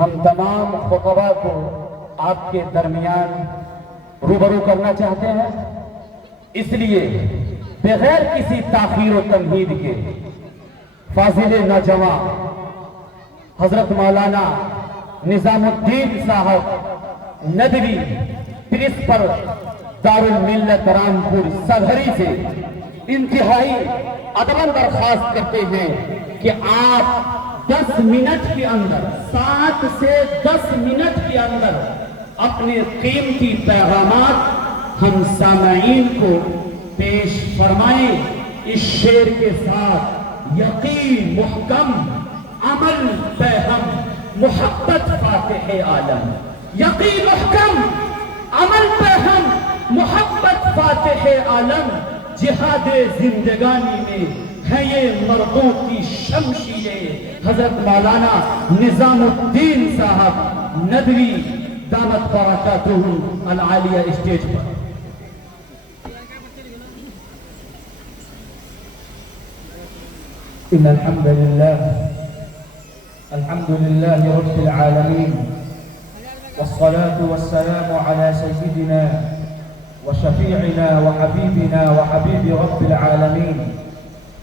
ہم تمام خطبہ کو آپ کے درمیان روبرو کرنا چاہتے ہیں، اس لیے بغیر کسی تاخیر و تمہید کے فاضل نوجوان حضرت مولانا نظام الدین صاحب ندوی پرنسپل دارالملت رامپور سدھری سے انتہائی ادب درخواست کرتے ہیں کہ آپ 10 منٹ کے اندر 7 سے 10 منٹ کے اندر اپنے قیمتی پیغامات ہم سامعین کو پیش فرمائیں، اس شعر کے ساتھ: یقین محکم عمل پہم محبت فاتح عالم، یقین محکم عمل پہم محبت فاتح عالم، جہاد زندگانی میں ہے یہ مردوں کی شمشیریں۔ حضرت مولانا نظام الدین صاحب ندوی دامت برکاتہ العالیہ اسٹیج پر۔ إن الحمد لله رب العالمين، والصلاة والسلام على سيدنا وشفيعنا وحبيبنا وحبيب رب العالمين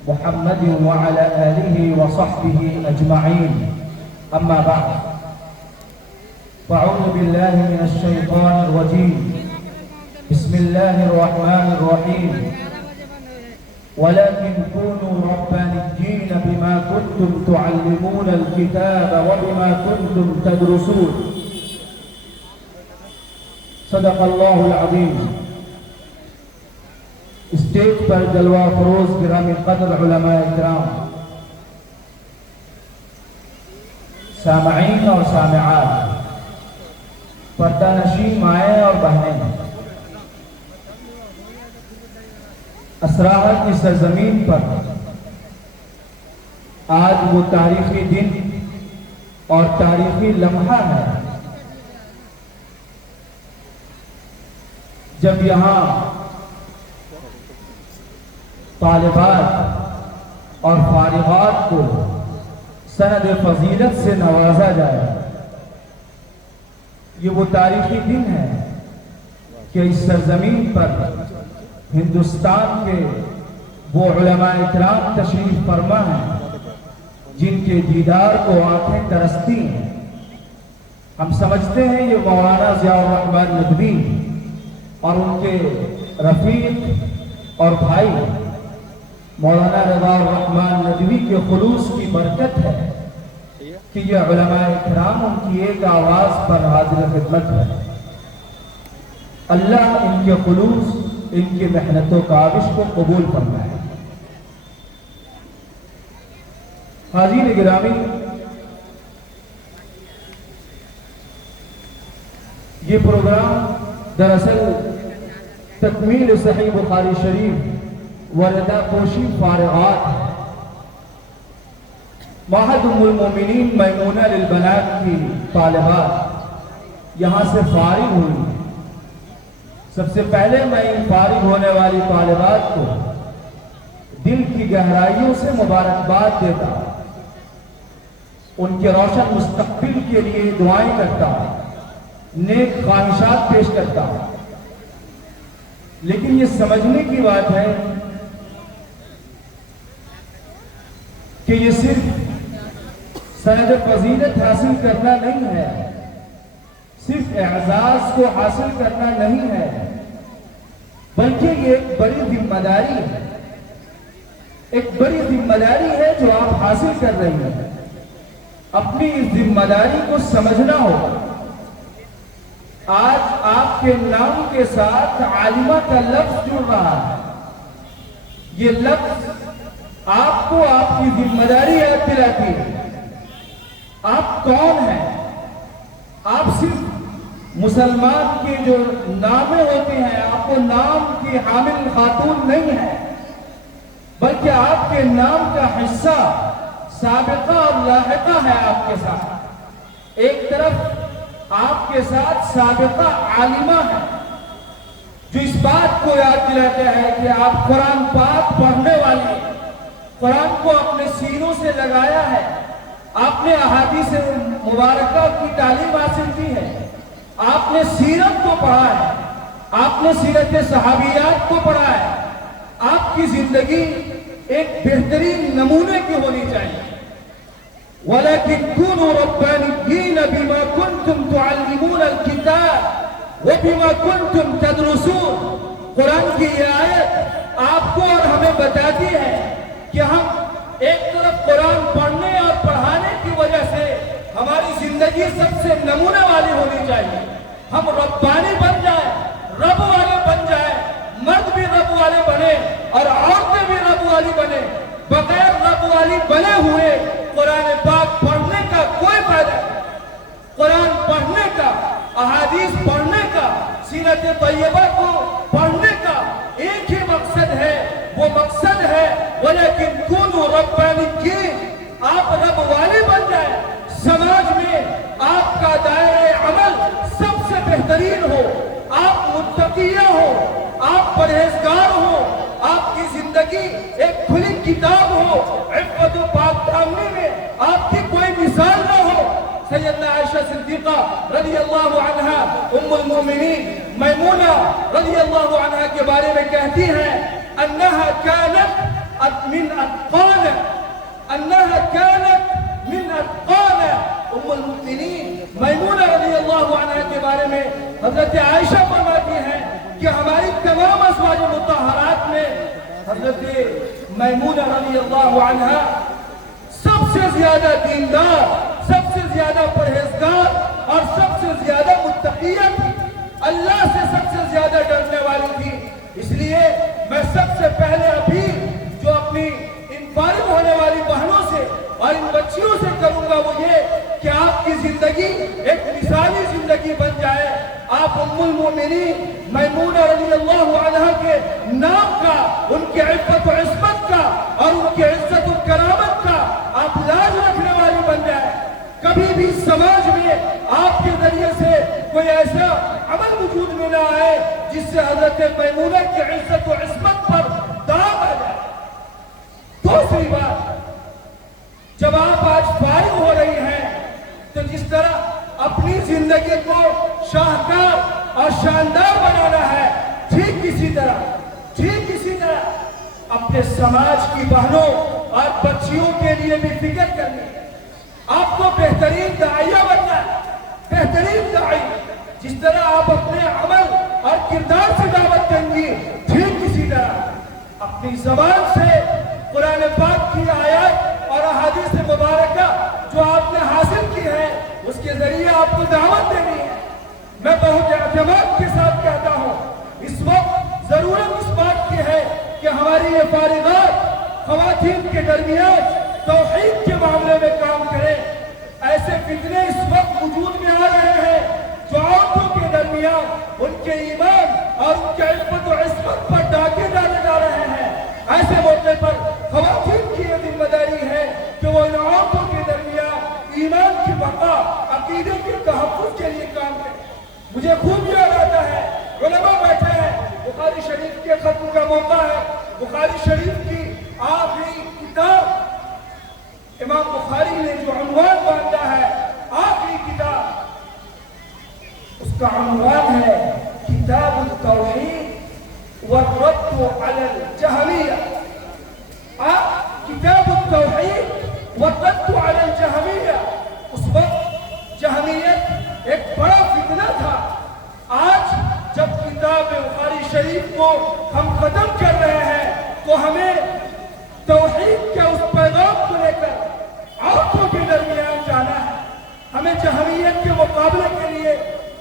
محمد وعلى آله وصحبه أجمعين، أما بعد، فأعوذ بالله من الشيطان الرجيم، بسم الله الرحمن الرحيم، ولكن كونوا ربانيين بما كنتم تعلمون الكتاب وبما كنتم تدرسون، صدق الله العظيم۔ اسٹیج پر جلوہ فروز گرامی قدر علماء اکرام، سامعین اور سامعات، پردہ نشین مائیں اور بہنیں، اسرار کی سرزمین پر آج وہ تاریخی دن اور تاریخی لمحہ ہے جب یہاں طالبات اور فارغات کو سند فضیلت سے نوازا جائے۔ یہ وہ تاریخی دن ہے کہ اس سرزمین پر ہندوستان کے وہ علماء اکرام تشریف فرما ہیں جن کے دیدار کو آنکھیں ترستی ہیں۔ ہم سمجھتے ہیں یہ مولانا ضیاء الرحمن ندوی اور ان کے رفیق اور بھائی مولانا رضا الرحمن ندوی کے خلوص کی برکت ہے کہ یہ علماء اکرام ان کی ایک آواز پر حاضر خدمت ہے۔ اللہ ان کے خلوص، ان کی محنت و کاوش کو قبول فرمائے۔ حاضرین گرامی، یہ پروگرام دراصل تکمیل صحیح بخاری شریف و رضا پوشی فارغات ہے۔ معہد ام المومنین میمونہ للبنات کی طالبات یہاں سے فارغ ہوئی۔ سب سے پہلے میں ان فارغ ہونے والی طالبات کو دل کی گہرائیوں سے مبارکباد دیتا ہوں، ان کے روشن مستقبل کے لیے دعائیں کرتا ہوں، نیک خواہشات پیش کرتا ہوں۔ لیکن یہ سمجھنے کی بات ہے کہ یہ صرف سند فضیلت حاصل کرنا نہیں ہے، صرف اعزاز کو حاصل کرنا نہیں ہے، بلکہ یہ ایک بڑی ذمہ داری ہے، ایک بڑی ذمہ داری ہے جو آپ حاصل کر رہی ہیں۔ اپنی اس ذمہ داری کو سمجھنا ہوگا۔ آج آپ کے نام کے ساتھ عالمہ کا لفظ جڑ رہا ہے۔ یہ لفظ آپ کو آپ کی ذمہ داری یاد دلاتی ہے۔ آپ کون ہیں؟ آپ صرف مسلمان کے جو نامے ہوتے ہیں، آپ کو نام کی حامل خاتون نہیں ہے، بلکہ آپ کے نام کا حصہ سابقہ اور لاحقہ ہے آپ کے ساتھ۔ ایک طرف آپ کے ساتھ سابقہ عالمہ ہے جو اس بات کو یاد دلاتا ہے کہ آپ قرآن پاک پڑھنے والے، قرآن کو اپنے سینوں سے لگایا ہے، آپ نے احادیث مبارکہ کی تعلیم حاصل کی ہے، آپ نے سیرت کو پڑھا ہے، آپ نے سیرت صحابیات کو پڑھا ہے، آپ کی زندگی ایک بہترین نمونے کی ہونی چاہیے۔ وَلَكِنْ كُونُوا رَبَّانِيِّينَ بِمَا كُنْتُمْ تُعَلِّمُونَ الْكِتَابَ وَبِمَا كُنْتُمْ تَدْرُسُونَ۔ قرآن کی یہ آیت آپ کو اور ہمیں بتاتی ہے کہ ہم ایک طرف قرآن پڑھنے اور پڑھانے کی وجہ سے ہماری زندگی سب سے نمونہ والی ہونی چاہیے، ہم ربانی بن جائیں، رب والے بن جائیں، مرد بھی رب والے بنے اور عورتیں بھی رب والی بنے۔ بغیر رب والی بنے ہوئے قرآن پاک پڑھنے کا کوئی فائدہ نہیں۔ قرآن پڑھنے کا، احادیث پڑھنے کا، سیرت طیبہ کو پڑھنے کا ایک ہی مقصد ہے، وہ مقصد ہے وَلَكِنْ كُونُوا رَبَّانِيِّينَ، آپ رب والے بن جائیں، سماج میں آپ کا دائرہ عمل سب سے بہترین ہو، آپ متقیہ ہو، آپ پرہیزگار ہو، آپ کی زندگی ایک کھلی کتاب ہو، عفت و پاک دامنی میں آپ کی کوئی مثال نہ ہو۔ سیدنا عائشہ صدیقہ رضی اللہ عنہا ام المومنین میمونہ رضی اللہ عنہا کے بارے میں کہتی ہیں انہا کانت من اتقان ام المؤمنین میمونہ رضی اللہ عنہا کے بارے میں حضرت عائشہ فرماتی ہیں کہ ہماری تمام ازواج مطہرات میں حضرت میمونہ رضی اللہ عنہا سب سے زیادہ دیندار، سب سے زیادہ پرہیزگار اور سب سے زیادہ متقیہ تھی، اللہ سے سب سے زیادہ ڈرنے والی تھی۔ اس لیے میں سب سے پہلے اپیل جو اپنی ان فارغ ہونے والی بہنوں سے اور ان بچیوں سے کروں گا وہ یہ کہ آپ کی زندگی ایک مثالی زندگی بن جائے، آپ ام المومنین میمونہ رضی اللہ عنہ کے نام کا، ان کی عفت و عصمت کا اور ان کی عزت و کرامت کا آپ لاج رکھنے والی بن جائے۔ کبھی بھی سماج میں آپ کے ذریعے سے کوئی ایسا عمل وجود میں نہ آئے جس سے حضرت میمونہ کی عزت و عصمت پر داغ آ جائے۔ دوسری بات، جب آپ آج فارغ ہو رہی ہیں تو جس طرح اپنی زندگی کو شاہکار اور شاندار بنانا ہے، ٹھیک اسی طرح اپنے سماج کی بہنوں اور بچیوں کے لیے بھی فکر کرنی ہے۔ آپ کو بہترین داعیہ بننا ہے، بہترین داعی۔ جس طرح آپ اپنے عمل اور کردار سے دعوت دیں گی، ٹھیک اسی طرح اپنی زبان سے قرآن پاک کی آیات اور احادیث مبارکہ جو آپ نے حاصل کی ہے اس کے ذریعے آپ کو دعوت دینی ہے۔ میں بہت اعتماد کے ساتھ کہتا ہوں، اس وقت ضرورت اس بات کی ہے کہ ہماری یہ فارغات خواتین کے درمیان توحید کے معاملے میں کام کریں۔ ایسے فتنے اس وقت وجود میں آ رہے ہیں جو عورتوں کے درمیان ان کے ایمان اور ان کے عفت و عصمت پر ڈاکے ڈالے جا رہے ہیں۔ ایسے موقع پر خواتین کی یہ ذمہ داری ہے کہ وہ ان عورتوں کے درمیان ایمان کی بقا، عقیدے کے تحفظ کے لیے کام کریں۔ مجھے خوب یاد آتا ہے، علماء بیٹھے ہیں، بخاری شریف کے ختم کا موقع ہے، بخاری شریف کی آخری کتاب امام بخاری نے جو عنوان باندھا ہے، آخری کتاب، اس کا عنوان ہے کتاب التوحید والرد علی الجہمیہ۔ کتاب التوحید والرد علی الجہمیہ۔ اس وقت جہمیت ایک بڑا فتنہ تھا۔ آج جب کتاب بخاری شریف کو ہم ختم کر رہے ہیں تو ہمیں توحید کے اس پیغام کو لے کر عورتوں کے درمیان جانا ہے۔ ہمیں جہمیت کے مقابلے کے لیے،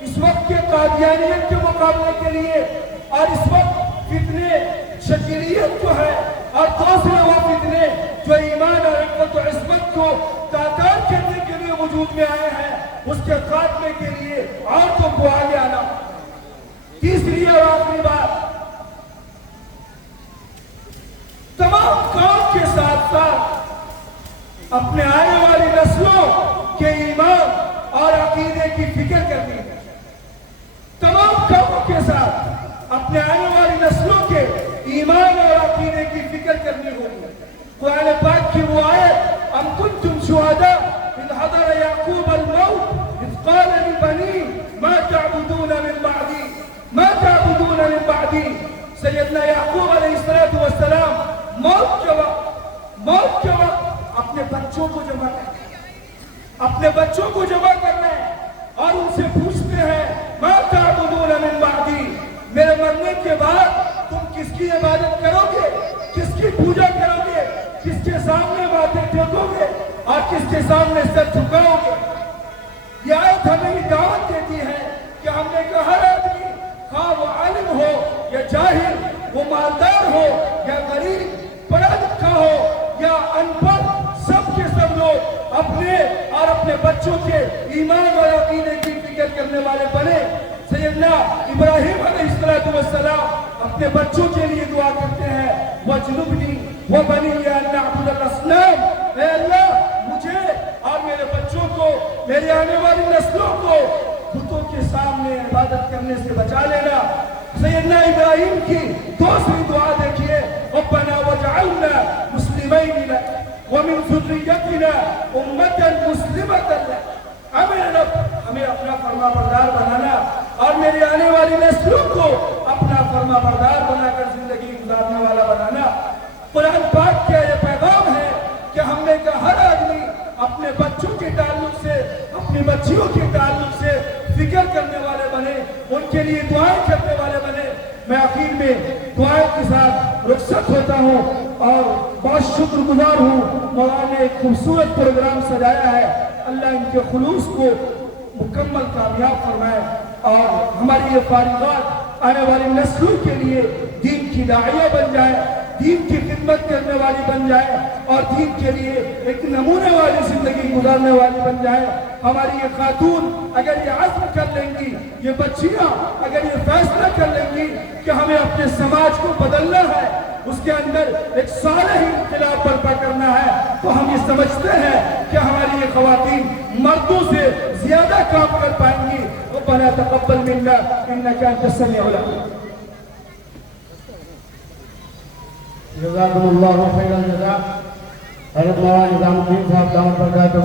اس وقت کے قادیانیت کے مقابلے کے لیے، اور اس وقت فتنے شکیلیت جو ہے اور دوسرے وہ فتنے جو ایمان اور عفت و عصمت کو تاطار کرنے کے لیے وجود میں آئے ہیں، اس کے خاتمے کے لیے عورتوں کو آگے آنا۔ تیسری اور آخری بات، تمام کام کے ساتھ ساتھ اپنے آنے والی نسلوں کے ایمان اور عقیدے کی فکر کرنی ہے۔ تمام کاموں کے ساتھ اپنے آنے والی نسلوں کے ایمان اور عقیدے کی فکر کرنی ہوگی۔ قرآن پاک کی وہ آیت ام کنتم شہداء حضر يعقوب الموت إذ قال لبنيه ما تعبدون من بعدي ما تعبدون من بعدي. سیدنا یعقوب علیہ السلام موت کے وقت اپنے بچوں کو جمع کرتے ہیں، اپنے بچوں کو جمع کرنا ہے اور ان سے پوچھتے ہیں ما تعبدون من بعدی، میرے مرنے کے بعد تم کس کی عبادت کرو گے، کس کی پوجا کرو گے، کس کے سامنے باتیں ٹھوکو گے اور کس کے سامنے سر جھکاؤ گے. یہ آیت ہمیں یہ دعوت دیتی ہے کہ ہم نے کہا ہر آدمی خواہ وہ عالم ہو یا جاہل، وہ مالدار ہو یا غریب، پڑھا لکھا ہو یا ان پڑھ، سب کے سب لوگ اپنے اور اپنے بچوں کے ایمان اور عقیدے کی فکر کرنے والے بنے. سیدنا ابراہیم علیہ السلام اپنے بچوں کے لیے دعا کرتے ہیں وَاجْنُبْنِي وَبَنِيَّ أَن نَّعْبُدَ الْأَصْنَامَ، اے اللہ مجھے اور میرے بچوں کو، میری آنے والی نسلوں کو بتوں کے سامنے عبادت کرنے سے بچا لینا. سیدنا ابراہیم کی دوسری دعا دیکھیے رَبَّنَا وَاجْعَلْنَا مُسْلِمَيْنِ لَكَ وَمِن ذُرِّيَّتِنَا أُمَّةً مُسْلِمَةً لَكَ. ہمیں اپنا فرما بردار بنانا اور میری آنے والی نسلوں کو اپنا فرما بردار بنا کر زندگی گزارنے والا بنانا. قرآن پاک کا یہ پیغام ہے کہ ہم نے کہا ہر آدمی اپنے بچوں کے تعلق سے، اپنی بچیوں کے تعلق سے فکر کرنے والے بنے، ان کے لیے دعائیں کرنے والے بنے. میں آخر میں دعائیں کے ساتھ رخصت ہوتا ہوں اور بہت شکر گزار ہوں. مولانا نے ایک خوبصورت پروگرام سجایا ہے، اللہ ان کے خلوص کو مکمل کامیاب فرمائے اور ہماری یہ فارغات آنے والی نسلوں کے لیے دین کی داعیہ بن جائے، دین کی خدمت کرنے والی بن جائے اور دین کے لیے ایک نمونے والی زندگی گزارنے والی بن جائے. ہماری یہ خاتون اگر یہ عزم کر لیں گی، یہ بچیاں اگر یہ فیصلہ کر لیں گی کہ ہمیں اپنے سماج کو بدلنا ہے، اس کے اندر ایک صالح انقلاب برپا کرنا ہے، تو ہم یہ سمجھتے ہیں کہ ہماری یہ خواتین مردوں سے زیادہ کام کر پائیں گی. ربنا تقبل منا انك انت السميع العليم. جزاکم اللہ خیر الجزاء. حضرت مولانا نظام الدین صاحب دامت برکاتہ